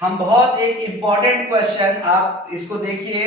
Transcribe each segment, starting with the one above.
हम बहुत एक इंपॉर्टेंट क्वेश्चन, आप इसको देखिए।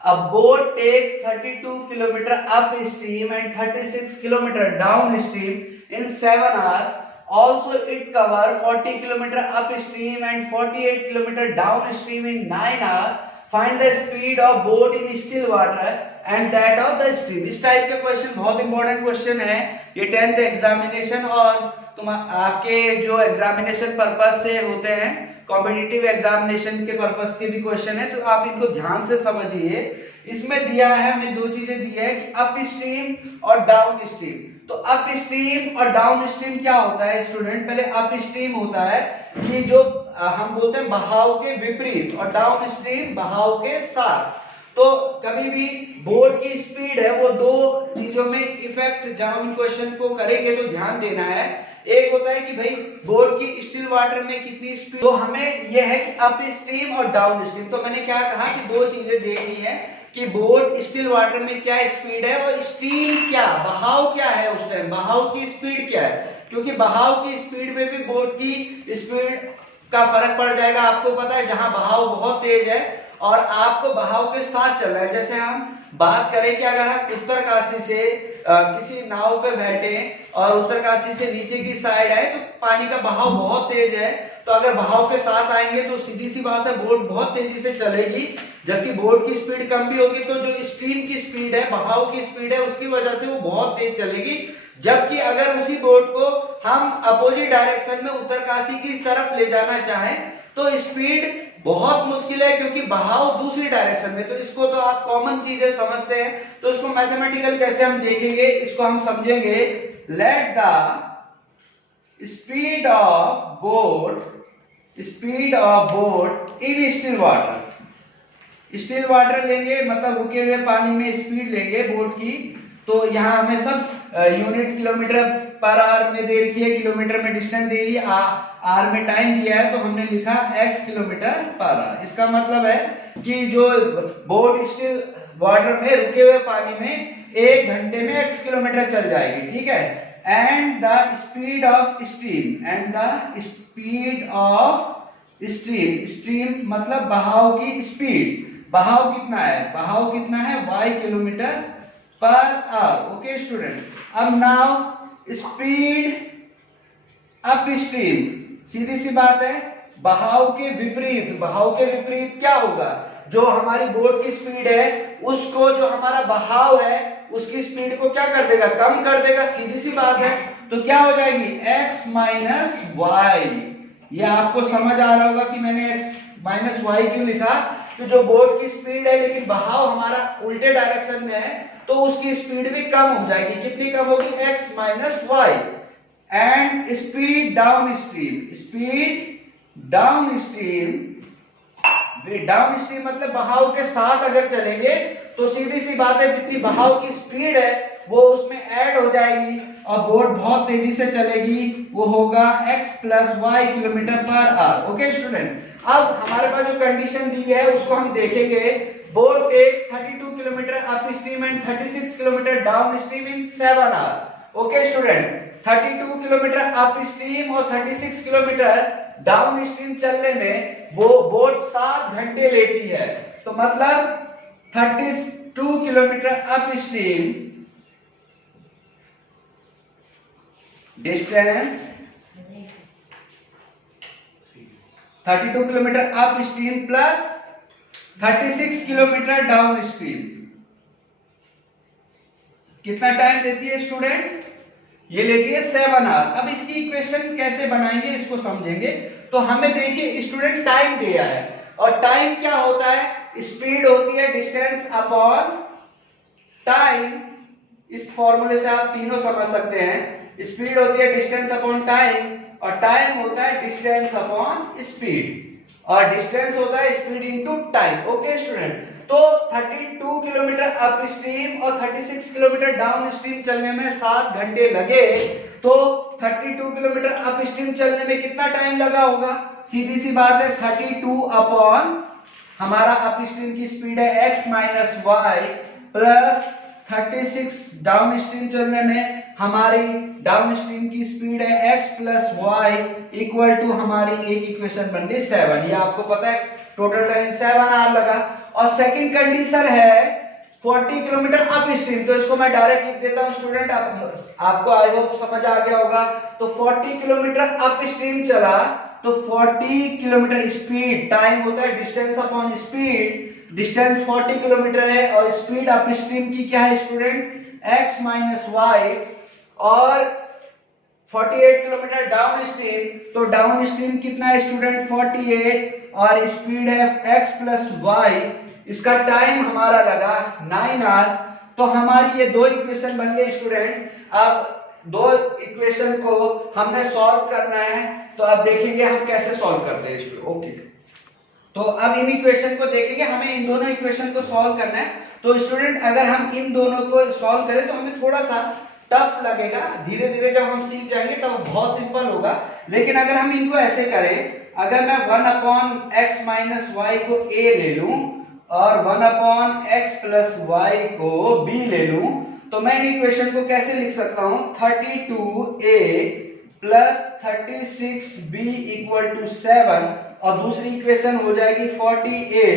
A boat takes 32 kilometre upstream and 36 kilometre downstream in 7 hour. Also it cover 40 kilometer upstream and 48 kilometer downstream in 9 hours. Find the speed of boat in still water and that of the stream. इस type का question बहुत important question है ये 10th examination और तुम आपके जो examination purpose से होते हैं, कॉम्पिटिटिव एग्जामिनेशन के पर्पस के भी क्वेश्चन है, तो आप इनको ध्यान से समझिए। इसमें दिया है, हमने दो चीजें दी है कि अप स्ट्रीम और डाउन स्ट्रीम। तो अप स्ट्रीम और डाउन स्ट्रीम क्या होता है स्टूडेंट? पहले अप स्ट्रीम होता है कि जो हम बोलते हैं बहाव के विपरीत, और डाउन स्ट्रीम बहाव के साथ। तो कभी भी बोट की स्पीड है वो दो चीजों में इफेक्ट, जब हम क्वेश्चन को करेंगे तो ध्यान देना है। एक होता है कि भाई बोट की स्टिल वाटर में कितनी स्पीड, तो हमें यह है कि अप स्ट्रीम और डाउन स्ट्रीम। तो मैंने क्या कहा कि दो चीजें देखनी है कि बोट स्टिल वाटर में क्या स्पीड है और स्ट्रीम क्या, बहाव क्या है, उस टाइम बहाव की स्पीड क्या है। क्योंकि बहाव की स्पीड में भी बोट की स्पीड का फर्क पड़ जाएगा। आपको पता है जहां बहाव बहुत तेज है और आपको बहाव के साथ चल रहा है, जैसे हम बात करें कि अगर हम उत्तरकाशी से किसी नाव पे बैठे और उत्तरकाशी से नीचे की साइड आए तो पानी का बहाव बहुत तेज है, तो अगर बहाव के साथ आएंगे तो सीधी सी बात है बोट बहुत तेजी से चलेगी, जबकि बोट की स्पीड कम भी होगी तो जो स्ट्रीम की स्पीड है, बहाव की स्पीड है, उसकी वजह से वो बहुत तेज चलेगी। जबकि अगर उसी बोट को हम अपोजिट डायरेक्शन में उत्तरकाशी की तरफ ले जाना चाहें तो स्पीड बहुत मुश्किल है, क्योंकि बहाव दूसरी डायरेक्शन में। तो इसको तो आप कॉमन चीजें समझते हैं, तो इसको मैथमेटिकल कैसे हम देखेंगे, इसको हम समझेंगे। Let the speed of boat in still water. Still water लेंगे मतलब रुके हुए पानी में स्पीड लेंगे बोट की। तो यहाँ हमें सब यूनिट किलोमीटर पर आवर में दे रखी है, किलोमीटर में डिस्टेंस दे रही है, आर में टाइम दिया है, तो हमने लिखा x किलोमीटर पर आवर। इसका मतलब है कि जो बोट स्टिल वाटर में रुके हुए पानी में 1 घंटे में x किलोमीटर चल जाएगी, ठीक है। And the speed of stream, stream मतलब बहाव की स्पीड। बहाव कितना है y kilometre per hour. Okay student, अब नाउ स्पीड अप स्ट्रीम, सीधी सी बात है बहाव के विपरीत क्या होगा? जो हमारी बोट की स्पीड है उसको, जो हमारा बहाव है उसकी स्पीड को क्या कर देगा? कम कर देगा, सीधी सी बात है। तो क्या हो जाएगी? x minus y. ये आपको समझ आ रहा होगा कि मैंने x माइनस वाई क्यों लिखा। तो जो बोट की स्पीड है लेकिन बहाव हमारा उल्टे डायरेक्शन में है, तो उसकी स्पीड भी कम हो जाएगी। कितनी कम होगी? x minus y. And speed downstream मतलब बहाव के साथ अगर चलेंगे तो सीधी सी बात है जितनी बहाव की स्पीड है वो उसमें ऐड हो जाएगी और बोट बहुत तेजी से चलेगी, वो होगा x plus y kilometre per hour. Okay student, अब हमारे पास जो कंडीशन दी है उसको हम देखेंगे। Boat takes 32 kilometre upstream and 36 kilometre downstream in 7 hour. Okay student, 32 kilometre upstream और 36 किलोमीटर डाउन स्ट्रीम चलने में वो बोट 7 घंटे लेती है। तो मतलब 32 kilometre up stream distance, 32 kilometre up stream plus 36 kilometre down stream, कितना टाइम लेती है स्टूडेंट? ये लेती है 7 आवर। अब इसकी इक्वेशन कैसे बनाएंगे इसको समझेंगे। तो हमें देखिए स्टूडेंट टाइम दिया है, और टाइम क्या होता है? स्पीड होती है डिस्टेंस अपॉन टाइम। इस फॉर्मूले से आप तीनों समझ सकते हैं। स्पीड होती है डिस्टेंस अपॉन टाइम, और टाइम होता है डिस्टेंस अपॉन स्पीड, और डिस्टेंस होता है speed into time. Okay student, तो 32 किलोमीटर अप स्ट्रीम और 36 किलोमीटर डाउन स्ट्रीम चलने में 7 घंटे लगे, तो 32 किलोमीटर अप स्ट्रीम चलने में कितना टाइम लगा होगा? सीधी सी बात है 32 अपॉन हमारा अप स्ट्रीम की स्पीड है x minus y plus 36 downstream चलने में हमारी डाउन स्ट्रीम की स्पीड है x plus y equal to हमारी एक इक्वेशन बन गई 7। ये आपको पता है टोटल टाइम 7 आवर लगा। और सेकंड कंडीशन है 40 किलोमीटर अप स्ट्रीम, तो इसको मैं डायरेक्ट लिख देता हूं स्टूडेंट, आपको आई होप समझ आ गया होगा। तो 40 किलोमीटर अप स्ट्रीम चला तो 40 किलोमीटर स्पीड, टाइम होता है distance upon speed, distance 40 kilometre है और स्पीड अप स्ट्रीम की क्या है स्टूडेंट x माइनस वाई, और 48 किलोमीटर डाउन स्ट्रीम, तो डाउन स्ट्रीम कितना है स्टूडेंट 48 और स्पीड है x प्लस वाई, इसका टाइम हमारा लगा 9 आवर। तो हमारी ये दो इक्वेशन बन गई स्टूडेंट। अब दो इक्वेशन को हमने सॉल्व करना है, तो अब देखेंगे हम कैसे सॉल्व करते हैं स्टूडेंट। ओके, तो अब इन इक्वेशन को देखेंगे, हमें इन दोनों इक्वेशन को सॉल्व करना है। तो स्टूडेंट अगर हम इन दोनों को सॉल्व करें तो हमें थोड़ा सा टफ लगेगा, धीरे धीरे जब हम सीख जाएंगे तब तो बहुत सिंपल होगा। लेकिन अगर हम इनको ऐसे करें, अगर मैं 1 अपॉन एक्स माइनस वाई को a ले लूं और 1 अपॉन एक्स प्लस वाई को b ले लूं, तो मैं इन इक्वेशन को कैसे लिख सकता हूं 32a plus 36b equal to 7, और दूसरी इक्वेशन हो जाएगी 40a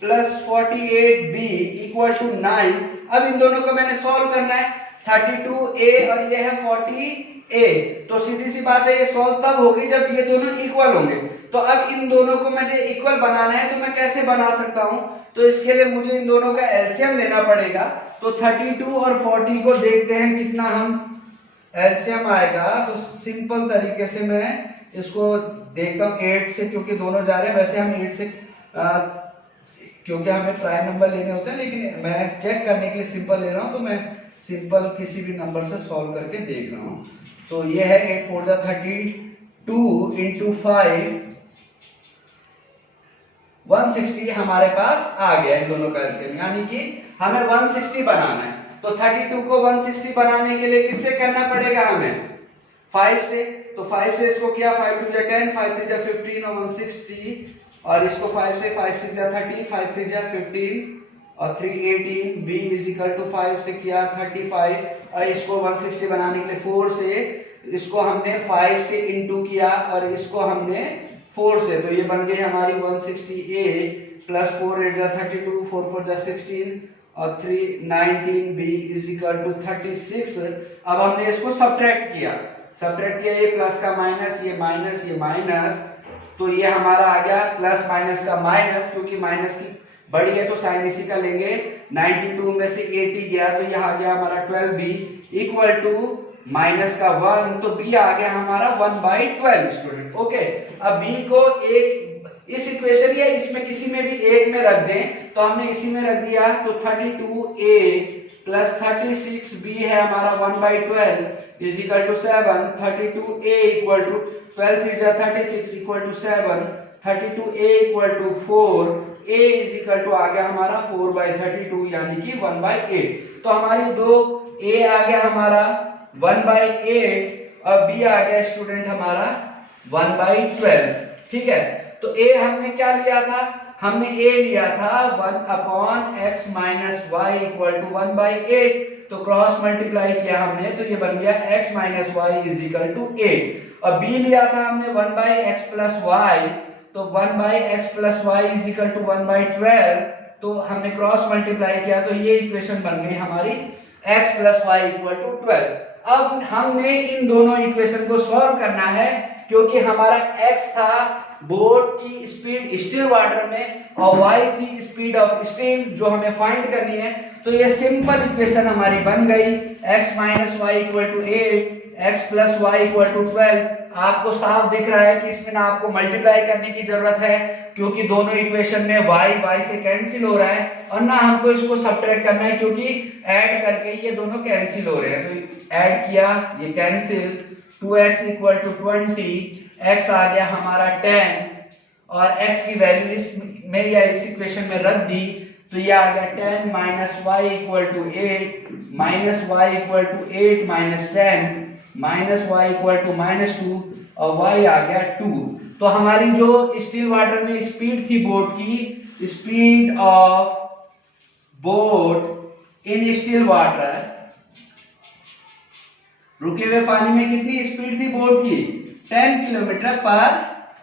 plus 48b equal to 9। अब इन दोनों को मैंने सॉल्व करना है, 32a और ये है 40a, तो सीधी सी बात है ये सॉल्व तब होगी जब ये दोनों इक्वल होंगे। तो अब इन दोनों को मुझे इक्वल बनाना है, तो मैं कैसे बना सकता हूं, तो इसके लिए मुझे इन दोनों का एलसीएम लेना पड़ेगा। तो 32 और 40 को देखते हैं कितना हम एलसीएम आएगा। तो सिंपल तरीके से मैं इसको देखता हूं 8 से, क्योंकि दोनों जा रहे हैं, वैसे हम 8 से क्योंकि हमें प्राइम नंबर लेने होते हैं, लेकिन मैं चेक करने के लिए सिंपल ले रहा हूं, तो मैं सिंपल किसी भी नंबर से सॉल्व करके देख रहा हूं। तो ये है 8 4 जा 32 इंटू 5 160 हमारे पास आ गया इन दोनों का एलसीएम, यानी कि हमें 160 बनाना है। तो 32 को 160 बनाने के लिए किससे करना पड़ेगा हमें 5 से, तो 5 से इसको किया 5 2 जा 10 5 3 जा 15 और 160, और इसको 5 से 5 6 जा 30 5 3 जा 15 और 3 18 b इज इक्वल टू 5 से किया 35, और इसको 160 बनाने के लिए 4 से, इसको हमने 5 से इंटू किया और इसको हमने 4 से, तो ये बन गई हमारी 160a प्लस 4 8 जा 32 4 4 जा 16 और 3 19b इज इक्वल टू 36। अब हमने इसको सब्ट्रैक्ट किया, ये प्लस का माइनस, ये माइनस, ये माइनस, तो ये हमारा आ गया प्लस माइनस का माइनस, क्योंकि माइनस की बढ़ गया तो साइन इसी का लेंगे। 92 में से 80 गया तो यह आ गया हमारा 12b इक्वल टू माइनस का 1, तो b आ गया हमारा 1/12 स्टूडेंट। ओके, अब b को एक इस इक्वेशन या इसमें किसी में भी एक में रख दें, तो हमने इसी में रख दिया, तो 32a प्लस 36b है हमारा 1/12 is equal to 7, 32a equal to 12 3 जा 36 equal to 7, 32a equal to 4, a is equal to आ गया हमारा 4/32 यानी कि 1/8। तो हमारी दो a आ गया हमारा 1/8 और b आ गया स्टूडेंट हमारा 1/12। ठीक है, तो a हमने क्या लिया था, हमने a लिया था 1 upon x minus y equal to 1/8, तो क्रॉस मल्टीप्लाई किया हमने, तो ये बन गया x minus y is equal to 8। और b लिया था हमने 1/x प्लस वाई, तो 1/x plus y is equal to 1/12, तो हमने क्रॉस मल्टीप्लाई किया, तो ये इक्वेशन बन गई हमारी x plus y equal to 12। अब हमने इन दोनों इक्वेशन को सॉल्व करना है, क्योंकि हमारा x था बोट की स्पीड स्टिल वाटर में और y थी स्पीड ऑफ स्टीम जो हमें फाइंड करनी है। तो ये सिंपल इक्वेशन हमारी बन गई, x minus y equal to 8 x plus y equal to 12। आपको साफ दिख रहा है कि इसमें ना आपको मल्टीप्लाई करने की जरूरत है, क्योंकि दोनों इक्वेशन में y से कैंसिल हो रहा है, और ना हमको इसको सब्ट्रैक्ट करना है, क्योंकि ऐड करके ये दोनों कैंसिल हो रहे हैं। तो ऐड किया, ये cancel, 2x equal to 20, x आ गया हमारा 10 और x की वैल्यू इसमें या इस इक्वेशन में रख दी, तो ये आ गया 10 minus y equal to 8 minus y equal to 8 minus 10 minus y equal to -2 और y आ गया 2। तो हमारी जो स्टिल वाटर में स्पीड थी बोट की, speed of boat in still water, रुके हुए पानी में कितनी स्पीड थी बोट की? 10 किलोमीटर पर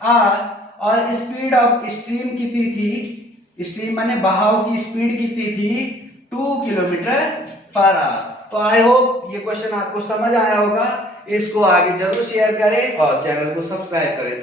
आवर। और स्पीड ऑफ स्ट्रीम कितनी थी? स्ट्रीम माने बहाव की स्पीड कितनी थी? 2 किलोमीटर पर आवर। तो आई होप ये क्वेश्चन आपको समझ आया होगा। इसको आगे जरूर शेयर करें और चैनल को सब्सक्राइब करें।